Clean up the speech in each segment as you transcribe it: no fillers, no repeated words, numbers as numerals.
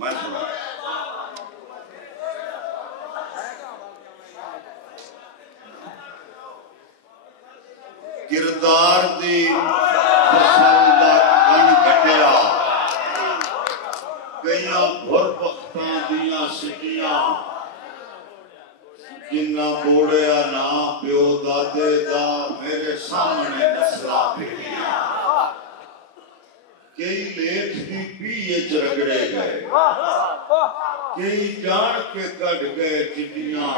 मैं सुना किरदार दी फसल दा कण कटिया कईयां भुर बख्तां दियां सिटियां जिन्ना बोड़िया ना प्यो दादे दा मेरे सामने नस्ला फिरियां कई लेख दी पीए च रगड़े गए कई जान के कट गए चिट्टियां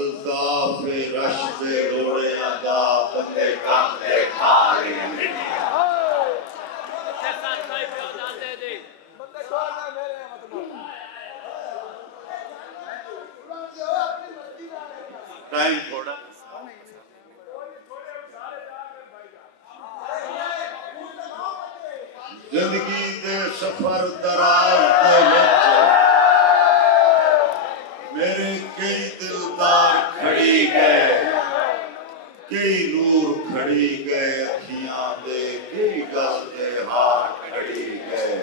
अल्ताफ रश दे रोड़िया दा बंदे काम दे खा रही मिट्टियां टाइम थोड़ा जिंदगी दे सफर दराज दे विच मेरे कई दिलदार खड़ी गए कई नूर खड़ी गए अखियां दे कई गल दे हार खड़ी गए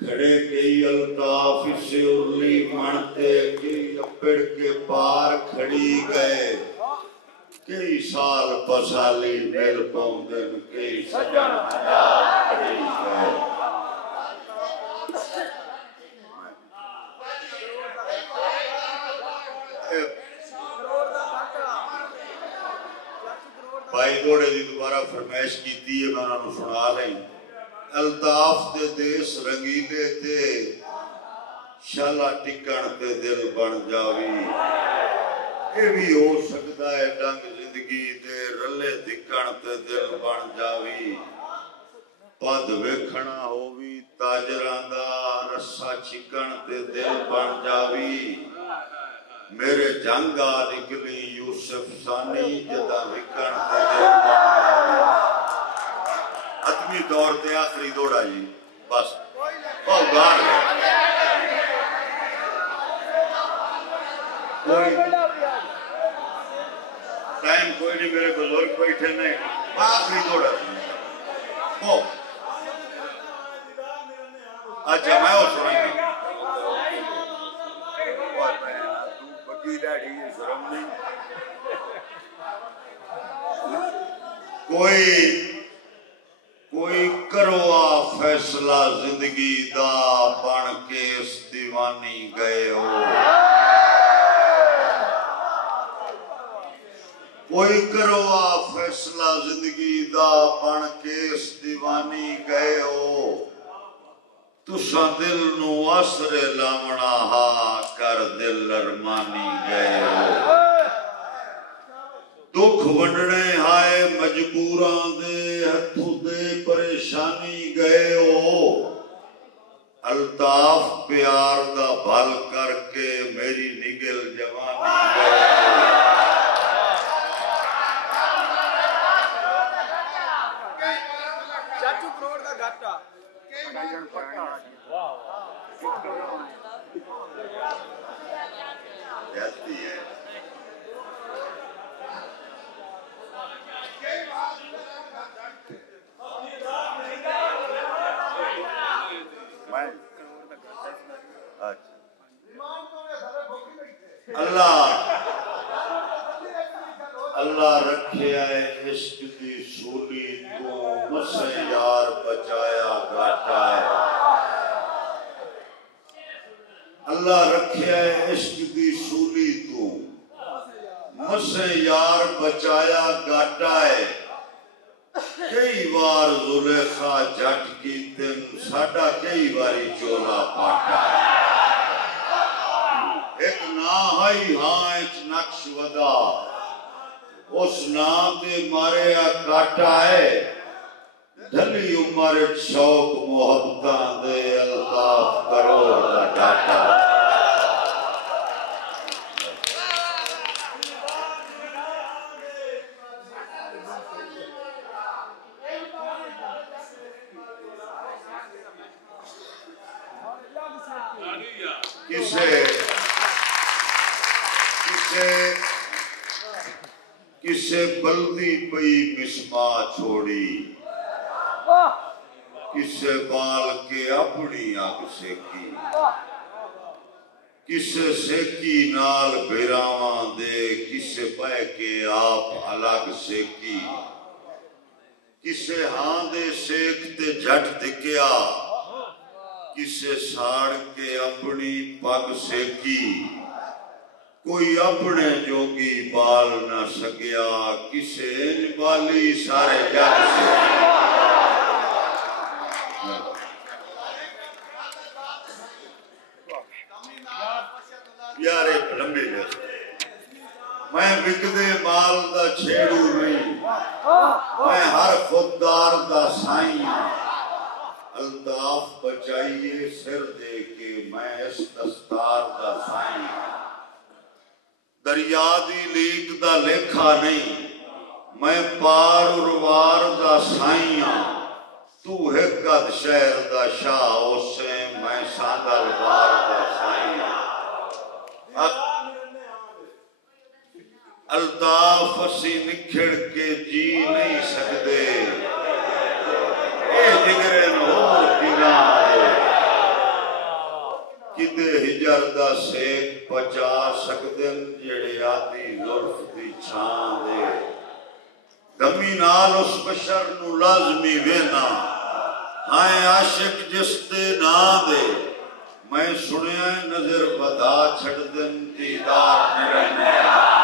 खड़े कई अल्ताफ से उर्ली मनते कई अपेड़ के पार खड़ी गए कई साल पसाली मिल पौंदन कई सजन हजार खड़ी गए भाई घोड़े की दोबारा फरमाइश की है मैं उन्होंने सुना ली अल्ताफ दे देश रंगीले ते शाला टिकण ते दिल बन जावी ये भी हो सकता है डंग जिंदगी दे रले दिकण ते दिल बन जावी पद वेखना होवी ताजरां दा रस्सा चिकण ते दिल बन जावी मेरे जंगा निकली यूसुफ सानी जदा विकण ते दिल बन जावी अतमी दौर ते आखिरी दौड़ा जी बस बहुत गार टाइम कोई नहीं मेरे बुजुर्ग बैठे नहीं आखिरी दौड़ा अच्छा मैं और सुनाऊंगा कोई करो फैसला जिंदगी दा बन के इस दीवानी गए हो कोई करो फैसला जिंदगी दा बन के इस दीवानी गए हो तुसा दिल नू आसरे लावना हा कर दिल अरमानी गए हो दुख वंडने हाय मजबूरां दे हथों दे परेशानी गए हो अल्ताफ प्यार दा भल करके मेरी निगल जवानी गए चाचू करोड़ दा घाटा अल्लाह रखे आए इश्क दी सूली तो मसे यार बचाया घाटा है अल्लाह रखे आए इश्क दी सूली तो मसे यार बचाया घाटा है कई बार जुलेखा जट की दिन साडा कई बारी चोला पाटा है एक ना हाई हाँ एक नक्श वदा उस नाम दे मारे काटा है ढली उम्र शौक मोहब्बतां दे अल्ताफ करोड़ दा डाटा किसे बल्दी पई मिसमा छोड़ी किसे बाल के अपनी आग सेकी किसे सेकी नाल बेरावा दे किसे बह के आप अलग सेकी किसे हां दे सेक ते झट दिखया किसे साड़ के अपनी पग सेकी कोई अपने जोगी बाल न सकिया किसे इंज बाली सारे जग से यारे लंबे मैं बिकदे माल दा छेड़ू नहीं मैं हर खुददार दा साई अल्ताफ बचाइए सिर दे के मैं इस दस्तार दा साई दरिया दी लीक दा लेखा नहीं मैं पार उरवार दा साई तू हिकद शहर दा शाह उसे मैं सांदल वार दा साई अल्ताफ असी निखड़ के जी नहीं सकते जिगरे होर किना किते हिजर दा सेक पचा सकदे जेड़े आदि जुल्फ दी छां दे गमी नाल उस बशर नू लाजमी वेना हाय आशिक जिस दे ना दे मैं सुनिया नजर बदा छड़ दिन दीदार न रहने